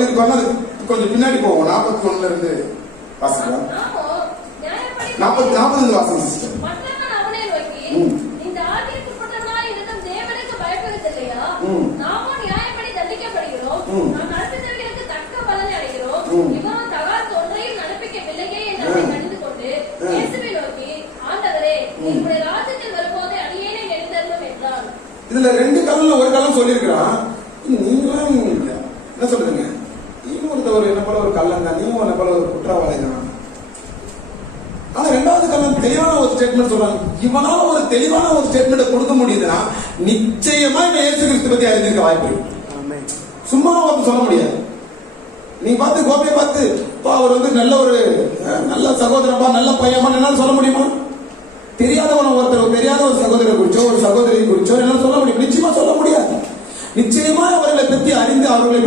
சொல்லியிருப்பாங்க. அது கொஞ்சம் பின்னாடி போவோம். 41 இருந்து வாசிக்கலாம். 40 வாசிங்க சிஸ்டர். இதுல 2 கலன்ல ஒரு கலன் சொல்லியிருக்கிறான். நீங்களும் என்ன சொல்றீங்க? நீங்க ஒருத்தவர் என்ன போல ஒரு கல்லன் தான், நீங்க என்ன போல ஒரு குற்றவாளி தான். ஆனா 2வது கலன் தெளிவான ஒரு ஸ்டேட்மெண்ட் சொல்றாங்க. இவனால ஒரு தெளிவான ஒரு ஸ்டேட்மெண்ட் கொடுக்க முடியுதுன்னா நிச்சயமா இவன் இயேசு கிறிஸ்து பத்தி அறிஞ்சிருக்க வாய்ப்பு இருக்கு. சும்மா வந்து சொல்ல முடியாது. நீ பார்த்து கோபியை பார்த்து அவர் வந்து நல்ல சகோதரப்பா, நல்ல பையமா என்னால சொல்ல முடியுமா? தெரியாதவன ஒருத்தர், தெரியாத ஒரு சகோதரரை குறிச்சோ ஒரு சகோதரியை குறிச்சோ என்னால சொல்ல முடியும்? நிச்சயமா சொல்ல முடியாது. நிச்சயமா அவர்களை பற்றி அறிந்து அவர்களை